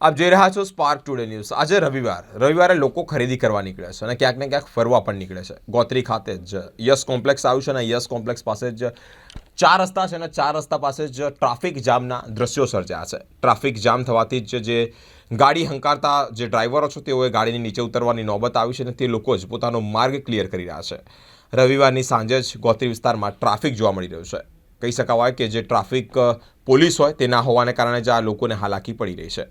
આપ જોઈ રહ્યા છો સ્પાર્ક ટુડે ન્યૂઝ। આજે રવિવારે લોકો ખરીદી કરવા નીકળે છે અને ક્યાંક ને ક્યાંક ફરવા પણ નીકળે છે। ગોત્રી ખાતે જ યસ કોમ્પ્લેક્સ આવ્યું છે અને યસ કોમ્પ્લેક્સ પાસે જ 4 રસ્તા છે અને 4 રસ્તા પાસે જ ટ્રાફિક જામના દ્રશ્યો સર્જાયા છે। ટ્રાફિક જામ થવાથી જ જે ગાડી હંકારતા જે ડ્રાઈવરો છે તેઓએ ગાડીની નીચે ઉતરવાની નોબત આવી છે અને તે લોકો જ પોતાનો માર્ગ ક્લિયર કરી રહ્યા છે। રવિવારની સાંજે જ ગોત્રી વિસ્તારમાં ટ્રાફિક જોવા મળી રહ્યું છે। કહી શકાય કે જે ટ્રાફિક પોલીસ હોય તે ના હોવાને કારણે જ આ લોકોને હાલાકી પડી રહી છે।